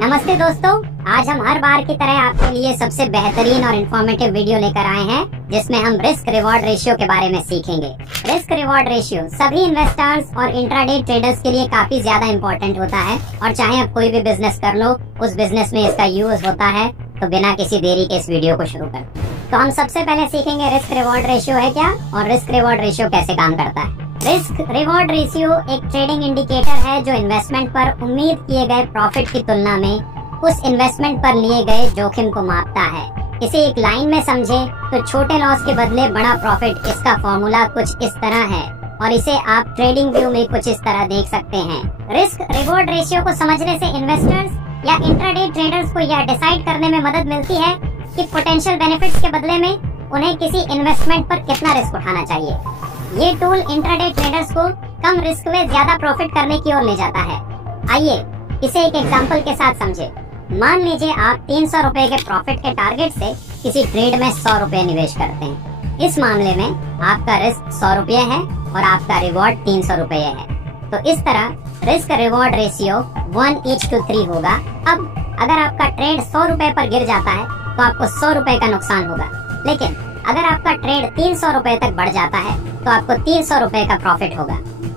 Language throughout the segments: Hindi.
नमस्ते दोस्तों, आज हम हर बार की तरह आपके लिए सबसे बेहतरीन और इन्फॉर्मेटिव वीडियो लेकर आए हैं जिसमें हम रिस्क रिवॉर्ड रेशियो के बारे में सीखेंगे। रिस्क रिवॉर्ड रेशियो सभी इन्वेस्टर्स और इंट्राडे ट्रेडर्स के लिए काफी ज्यादा इम्पोर्टेंट होता है और चाहे आप कोई भी बिजनेस कर लो, उस बिजनेस में इसका यूज होता है। तो बिना किसी देरी के इस वीडियो को शुरू कर। तो हम सबसे पहले सीखेंगे रिस्क रिवॉर्ड रेशियो है क्या और रिस्क रिवॉर्ड रेशियो कैसे काम करता है। रिस्क रिवॉर्ड रेशियो एक ट्रेडिंग इंडिकेटर है जो इन्वेस्टमेंट पर उम्मीद किए गए प्रॉफिट की तुलना में उस इन्वेस्टमेंट पर लिए गए जोखिम को मापता है। इसे एक लाइन में समझे तो छोटे लॉस के बदले बड़ा प्रॉफिट, इसका फॉर्मूला कुछ इस तरह है और इसे आप ट्रेडिंग व्यू में कुछ इस तरह देख सकते हैं। रिस्क रिवॉर्ड रेशियो को समझने से इन्वेस्टर्स या इंट्राडे ट्रेडर्स को यह डिसाइड करने में मदद मिलती है कि पोटेंशियल बेनिफिट्स के बदले में उन्हें किसी इन्वेस्टमेंट पर कितना रिस्क उठाना चाहिए। ये टूल इंट्राडे ट्रेडर्स को कम रिस्क में ज्यादा प्रॉफिट करने की ओर ले जाता है। आइए इसे एक एग्जांपल के साथ समझे। मान लीजिए आप 300 रुपए के प्रॉफिट के टारगेट से किसी ट्रेड में 100 रुपए निवेश करते हैं। इस मामले में आपका रिस्क 100 रुपए है और आपका रिवॉर्ड 300 रुपए है। तो इस तरह रिस्क रिवॉर्ड रेशियो 1:3 होगा। अब अगर आपका ट्रेड 100 रुपए पर गिर जाता है तो आपको 100 रुपए का नुकसान होगा, लेकिन अगर आपका ट्रेड 300 रुपए तक बढ़ जाता है तो आपको 300 रुपए का प्रॉफिट होगा।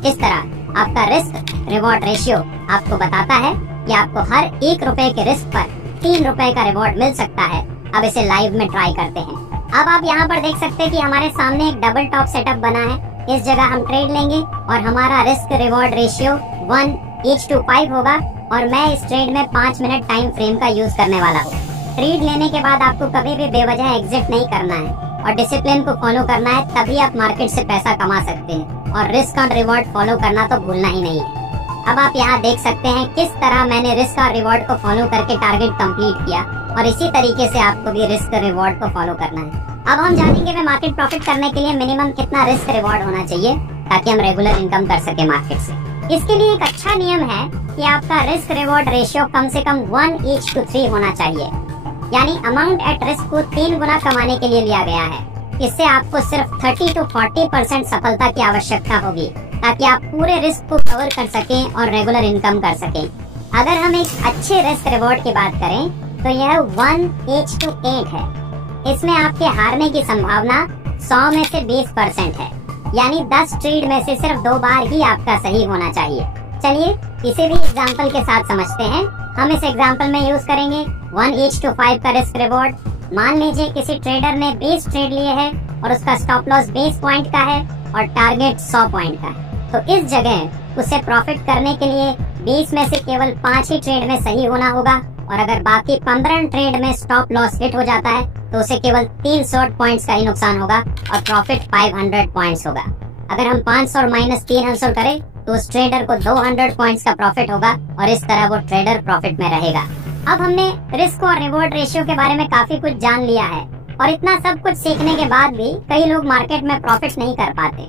इस तरह आपका रिस्क रिवॉर्ड रेशियो आपको बताता है कि आपको हर 1 रुपए के रिस्क पर 3 रुपए का रिवॉर्ड मिल सकता है। अब इसे लाइव में ट्राई करते हैं। अब आप यहाँ पर देख सकते हैं कि हमारे सामने एक डबल टॉप सेटअप बना है। इस जगह हम ट्रेड लेंगे और हमारा रिस्क रिवॉर्ड रेशियो 1:5 होगा और मैं इस ट्रेड में 5 मिनट टाइम फ्रेम का यूज करने वाला हूँ। ट्रेड लेने के बाद आपको कभी भी बेवजह एग्जिट नहीं करना है और डिसिप्लिन को फॉलो करना है, तभी आप मार्केट से पैसा कमा सकते हैं। और रिस्क और रिवॉर्ड फॉलो करना तो भूलना ही नहीं है। अब आप यहाँ देख सकते हैं किस तरह मैंने रिस्क और रिवॉर्ड को फॉलो करके टारगेट कंप्लीट किया और इसी तरीके से आपको भी रिस्क रिवॉर्ड को फॉलो करना है। अब हम जानेंगे मैं मार्केट प्रॉफिट करने के लिए मिनिमम कितना रिस्क रिवॉर्ड होना चाहिए ताकि हम रेगुलर इनकम कर सके मार्केट से। इसके लिए एक अच्छा नियम है कि आपका रिस्क रिवॉर्ड रेशियो कम से कम 1:3 होना चाहिए, यानी अमाउंट एट रिस्क को 3 गुना कमाने के लिए लिया गया है। इससे आपको सिर्फ 30 से 40% सफलता की आवश्यकता होगी ताकि आप पूरे रिस्क को कवर कर सकें और रेगुलर इनकम कर सकें। अगर हम एक अच्छे रिस्क रिवॉर्ड की बात करें तो यह 1:8 है। इसमें आपके हारने की संभावना 100 में से 20% है, यानी 10 ट्रेड में से सिर्फ 2 बार ही आपका सही होना चाहिए। चलिए इसे भी एग्जाम्पल के साथ समझते हैं। हम इस एग्जाम्पल में यूज करेंगे 1:5 का रिस्क रिवॉर्ड। मान लीजिए किसी ट्रेडर ने 20 ट्रेड लिए हैं और उसका स्टॉप लॉस 20 पॉइंट का है और टारगेट 100 पॉइंट का है। तो इस जगह उसे प्रॉफिट करने के लिए 20 में से केवल 5 ही ट्रेड में सही होना होगा और अगर बाकी 15 ट्रेड में स्टॉप लॉस हिट हो जाता है तो उसे केवल 300 पॉइंट्स का ही नुकसान होगा और प्रॉफिट 500 पॉइंट्स होगा। अगर हम 500 माइनस 300 करें तो उस ट्रेडर को 200 पॉइंट्स का प्रॉफिट होगा और इस तरह वो ट्रेडर प्रॉफिट में रहेगा। अब हमने रिस्क और रिवॉर्ड रेशियो के बारे में काफी कुछ जान लिया है और इतना सब कुछ सीखने के बाद भी कई लोग मार्केट में प्रॉफिट नहीं कर पाते।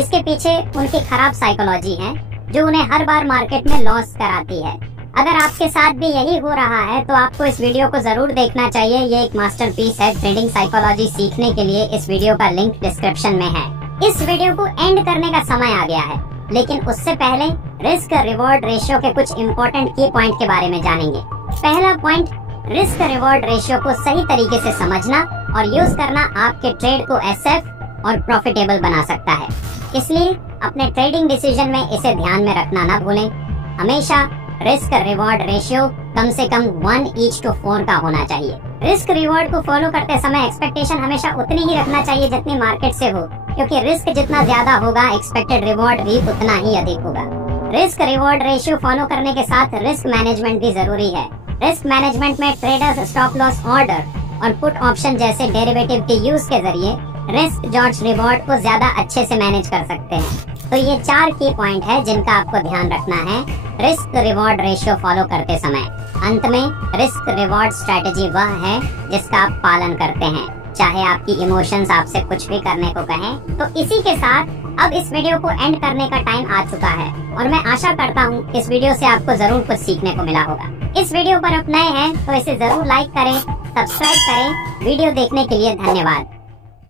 इसके पीछे उनकी खराब साइकोलॉजी है जो उन्हें हर बार मार्केट में लॉस कराती है। अगर आपके साथ भी यही हो रहा है तो आपको इस वीडियो को जरूर देखना चाहिए। ये एक मास्टरपीस है। ट्रेडिंग साइकोलॉजी सीखने के लिए इस वीडियो का लिंक डिस्क्रिप्शन में है। इस वीडियो को एंड करने का समय आ गया है, लेकिन उससे पहले रिस्क रिवॉर्ड रेशियो के कुछ इम्पोर्टेंट की पॉइंट के बारे में जानेंगे। पहला पॉइंट, रिस्क रिवॉर्ड रेशियो को सही तरीके से समझना और यूज करना आपके ट्रेड को SF और प्रॉफिटेबल बना सकता है। इसलिए अपने ट्रेडिंग डिसीजन में इसे ध्यान में रखना ना भूलें। हमेशा रिस्क रिवॉर्ड रेशियो कम से कम 1:4 का होना चाहिए। रिस्क रिवॉर्ड को फॉलो करते समय एक्सपेक्टेशन हमेशा उतनी ही रखना चाहिए जितनी मार्केट से हो, क्योंकि रिस्क जितना ज्यादा होगा एक्सपेक्टेड रिवॉर्ड भी उतना ही अधिक होगा। रिस्क रिवॉर्ड रेशियो फॉलो करने के साथ रिस्क मैनेजमेंट भी जरूरी है। रिस्क मैनेजमेंट में ट्रेडर्स स्टॉप लॉस ऑर्डर और पुट ऑप्शन जैसे डेरिवेटिव के यूज के जरिए रिस्क जॉर्ज रिवॉर्ड को ज्यादा अच्छे से मैनेज कर सकते हैं। तो ये 4 की पॉइंट है जिनका आपको ध्यान रखना है रिस्क रिवॉर्ड रेशियो फॉलो करते समय। अंत में रिस्क रिवॉर्ड स्ट्रेटेजी वह है जिसका आप पालन करते हैं, चाहे आपकी इमोशंस आपसे कुछ भी करने को कहें। तो इसी के साथ अब इस वीडियो को एंड करने का टाइम आ चुका है और मैं आशा करता हूँ इस वीडियो से आपको जरूर कुछ सीखने को मिला होगा। इस वीडियो पर आप नए हैं तो इसे जरूर लाइक करें, सब्सक्राइब करें। वीडियो देखने के लिए धन्यवाद।